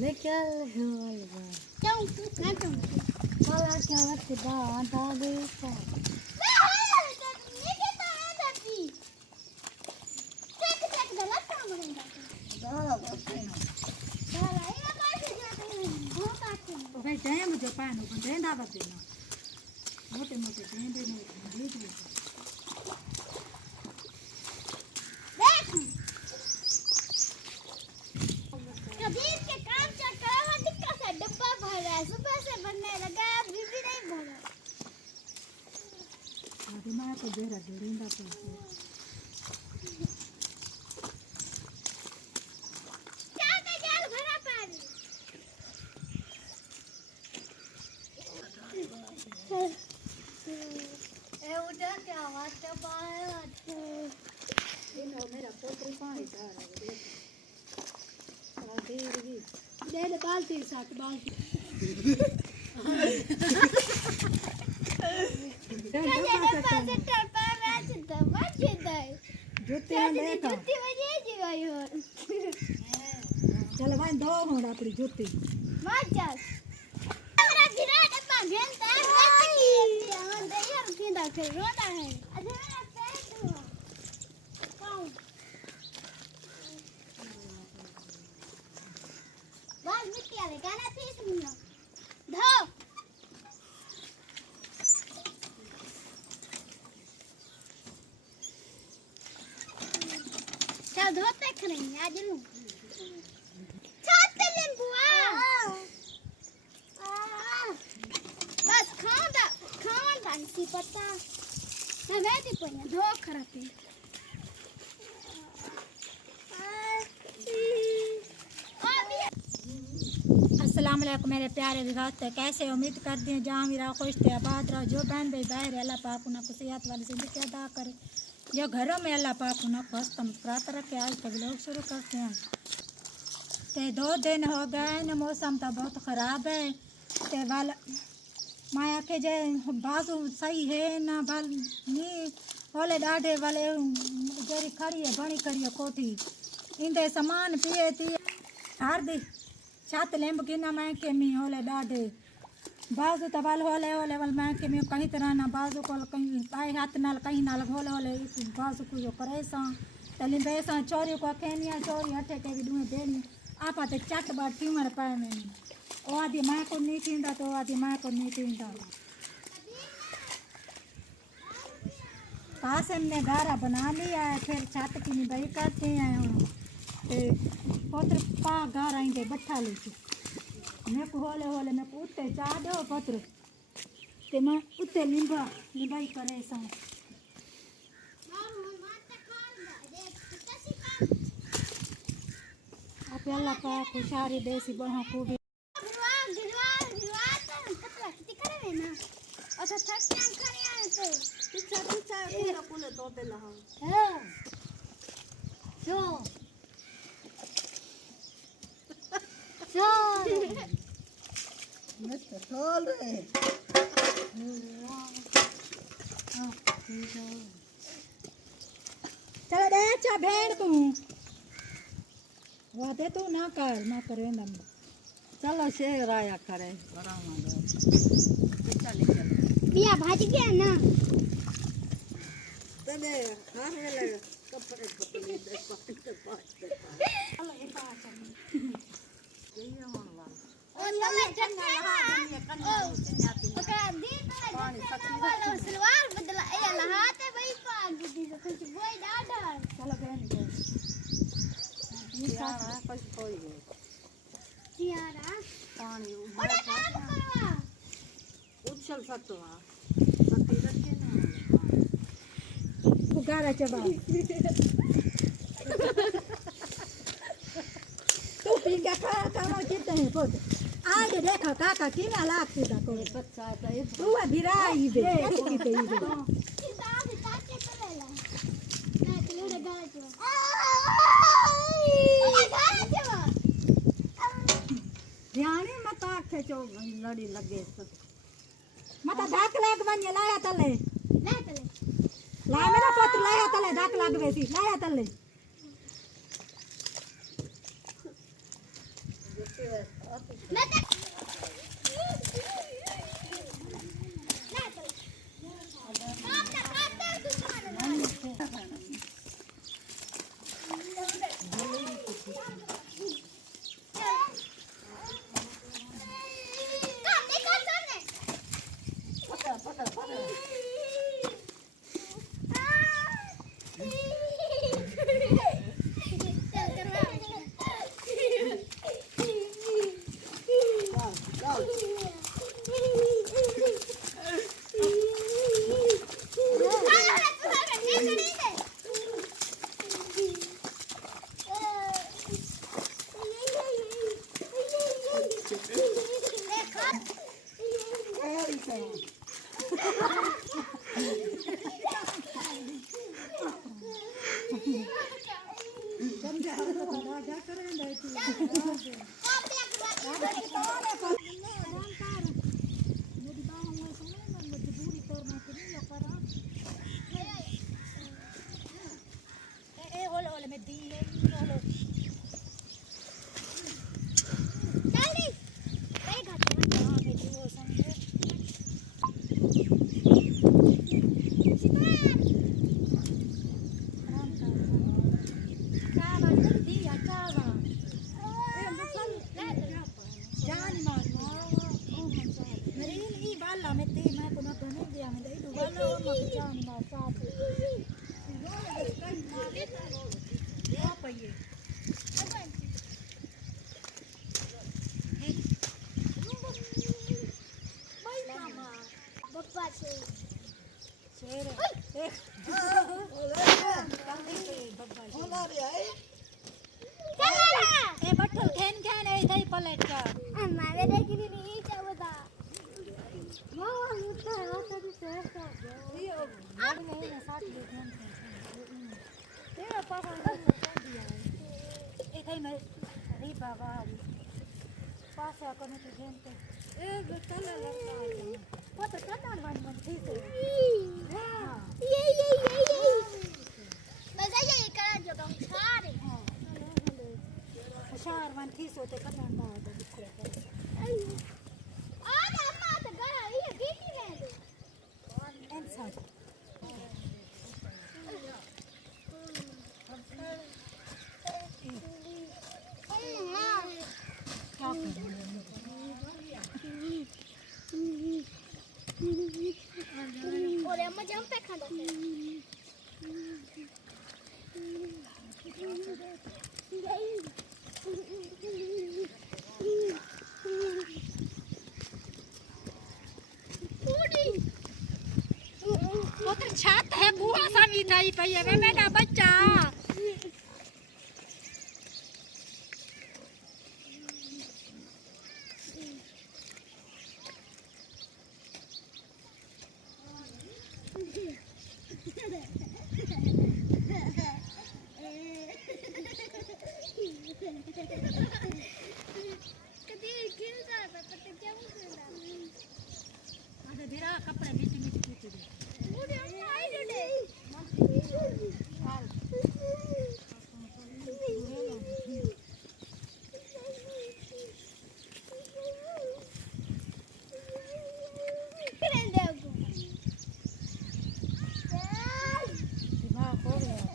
Ne geldi Fala que ela te dá uma delícia. Vai ter muito pano, não tem nada a ver não. Muito tem de novo. कभी इसके काम चक्कर में दिक्कत से डब्बा भरा है सुबह से बनने लगा अभी भी नहीं भरा अभी मैं तो दे रहा दूरिंदा तो क्या जाल भरा पानी ए उधर क्या आवाज क्या पाया ये मेरा पोत्र पानी डाल रहा है दे दे बाल्टी साथ बाल्टी चल भाई दो होड़ अपनी जुत्ती मिट्टी वाले गाना थी इसमें धो चल धोते करेंगे आज लूं छाते नींबुआ बस खाओ सी पत्ता मैं बैठी पड़ी धो खराबी अस्सलाम वालेकुम मेरे प्यारे विगात कैसे उम्मीद करती हैं जहाँ मेरा खुश थे आबाद रहो जो बहन भाई बाहर अल्लाह पाक उन्हें को सेहत वाली ज़िंदगी अदा करे जो घरों में अल्लाह पाक उन्हें को हंसता मुस्कुराता रखे। आज तक लोग शुरू करते हैं ते 2 दिन हो गए न मौसम तो बहुत ख़राब है ते वाल माया के जे बाजू सही है ना बल नी वाले डाढ़े वाले जेरी खड़ी है बनी करी है कोठी इंदे सामान पिए थी हार दी छत लेंब की ना मैं के मी होले डाढ़े बाजू तबाल होले होले वाल मैं के मी कहीं तरह ना बाजू को कहीं पाए हाथ नाल कहीं नाल होले होले बाजू को जो करे सा तली बेसा चोरी को केनिया चोरी हटे के भी दुए देनी आपा ते चट बार ट्यूमर पाए में ओ आदि मां को नहीं थींदा तो आदि मां को नहीं थींदा कासिम ने गारा बना लिया है फिर छत की निभाई करते हैं ते पुत्र पा गारा इंदे बैठा ली थी मैं को होले होले मैं को उत्ते चा दो पुत्र ते मैं उत्ते निभाई करे सा आप अल्लाह पाक खुशारी देसी बहा को भी अच्छा थक टाइम खड़ी आए तो पीछा मेरा पुले तो पे लहा है जो मैं तो खोल रे चल दे चा भेड़ तू वादे तू ना करे ना चलो शेर आया करे बरामा दो चल बिया भाज गया ना तने हां ले कपड़े पतले दे के पास पे चलो ये पास ये होने वाला और चले चलना ओ का दी पानी वाला सलवार बदला ए लहाते भाई पाग दी तो कुछ बोई डाडा चलो बहन यार कोई यारा पानी ओड़ा काम करवा उछ स्पेशल सतवा सती रखे ना पुकारा चबा तू पी के खा कितने हैं खुद आज देखो काका किना लागती था को बच्चा तो ये तू अभिराई दे की ते इस दाव से ताके चलेला ना चलो रे गाना चलो गाना चलो ध्यान मत आखे जो लड़ी लगे तो मत धाक लाग बन लाया तले ले चले ला मेरा पुत्र लाया तले धाक लाग बेसी लाया तले मैं ले चले काट दे तू समझा राजा करें दे तू मेरी बात में सुने मैं मजबूरी करना तो नहीं हो करा ए होले होले में दी है होले जल्दी कई घाटे हां बेटी वो समझे बप्पा से ए बट्ठल खेन खेन ए दई पलट का हमारे देखी नहीं चाहता वो होता है वो तो शेयर कर दो गाड़ी में ना साथ ले खेन तेरा पापा ने दिया ए कहीं मैं अरे बाबा पास आकर ने तो खेन पे ए चला लगता है वो तो कनान वन ठीक है हां ये बस ये करा जो तुम सारे होशियार वन ठीक होते कनान ना होता दिखे आज अम्मा तो गया ये गिनी में दो इंसान क्या और अम्मा जंप पे खड़ा है वो तो छत है बुआ सा भी नहीं पई है मेरा बच्चा कभी गिर जाता है पता क्या होता है अरे धीरा कपड़े बीच में खींच दे मुझे आई डे दिमाग हो गया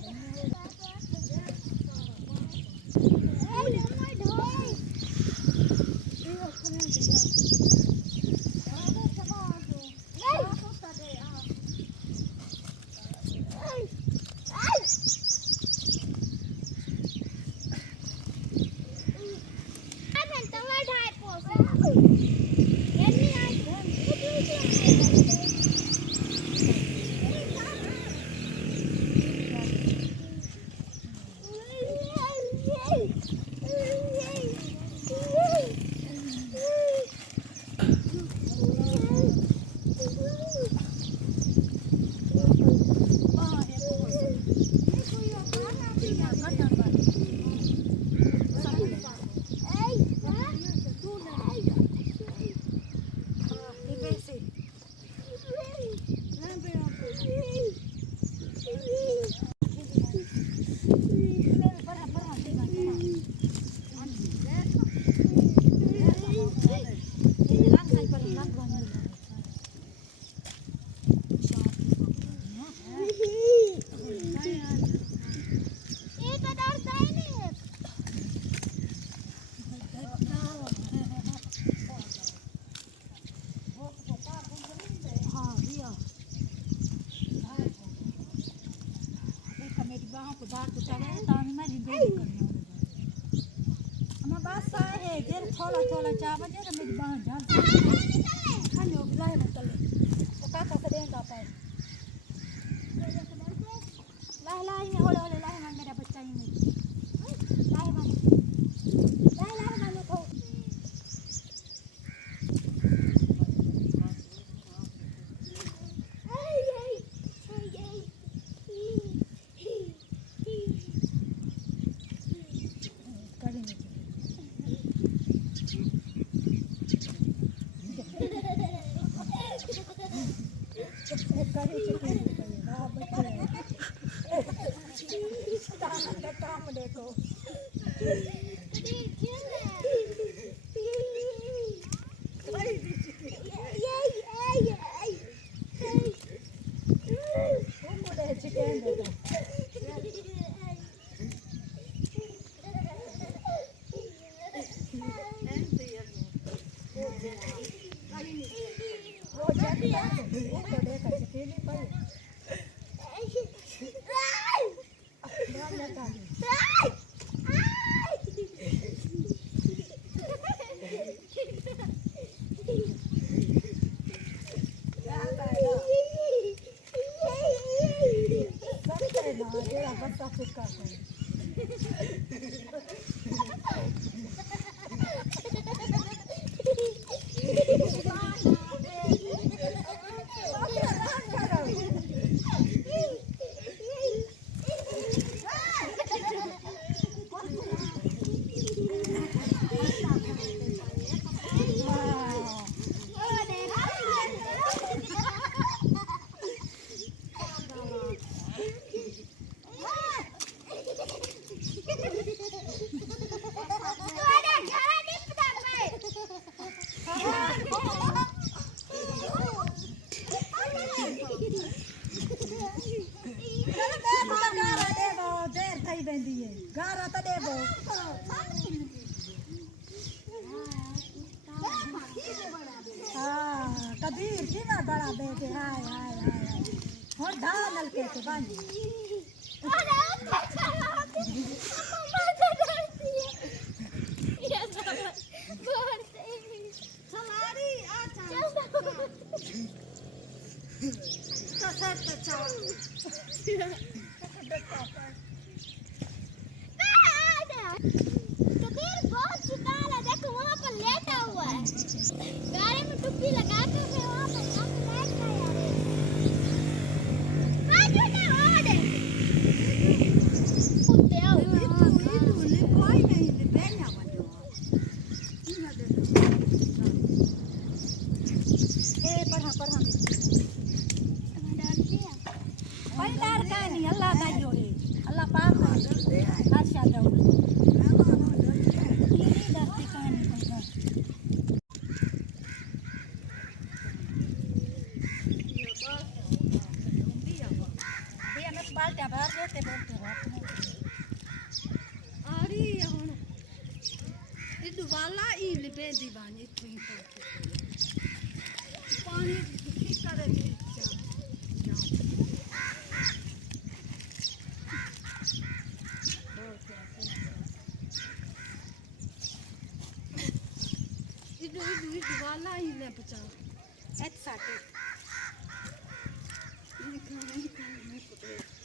बच्चा गए तो मैं बेबी करना हम बस आए देर थोड़ा थोड़ा चा बजे ना मेरी बाहर जा खाने लाए मतलब तो काका से देंगे आप लाए लाए में होले होले लाए मेरा बच्चा ही में लाए मन तो काम देखो चिकन देखो वो जाती है वो देखा चिकन पर गारा तो देवो हाँ कबीर की ना बड़ा बेटे हाय हाय हाय और धानल के बांधी कबीर बहुत शिकार है देखो वहाँ पर लेटा हुआ है गाड़ी में टुप्पी लगा कर फिर वहाँ पर लेट रहा है यार कुत्ते आओ कोई नहीं बेना बनो ए पढ़ा डर का नहीं अल्लाह का जो है अल्लाह पाक अच्छा दो बाल्टा भर देते बोलते अरे ਹੁਣ ਇਹ ਵਾਲਾ ਹੀ ਲਿਪੇ ਦੀ ਬਾਣੀ ਤੁਸੀਂ ਪਾਣੀ ਕੀ ਕਰੇ ਇਹ ਵਾਲਾ ਹੀ ਲੈ ਪਚਾ एक साटे ਇਹ ਖਾਣੇ ਮੈਂ ਪਤਾ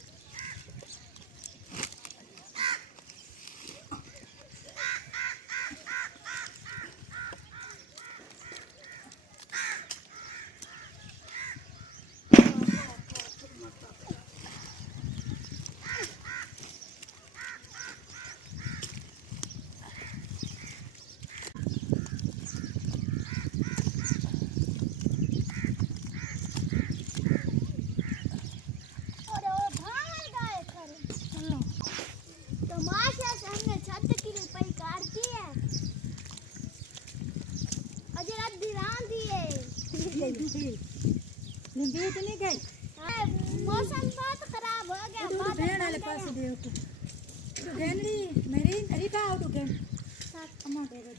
बीत नहीं गई मौसम बहुत खराब हो गया तू भेड़ वाले पास दे तू भेड़ी मेरी अरे का आउट के अम्मा दे दे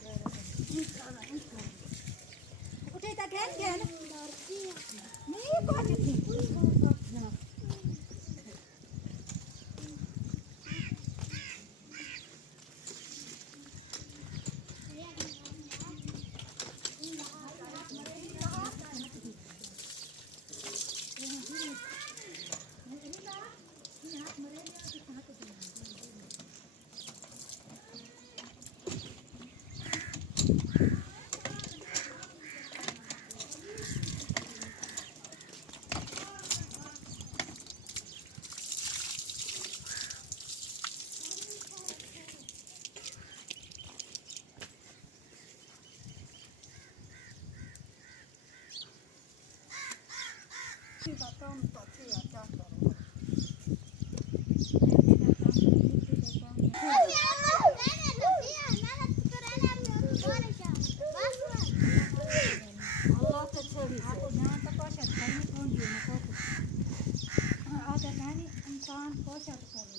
उठे ता घेन घेन नहीं बात थी का काम तो किया क्या करो अल्लाह तो छोड़ी आपको जहाँ तक कोशिश करनी पड़ेगी ना, कोशिश इंसान कोशिश करे।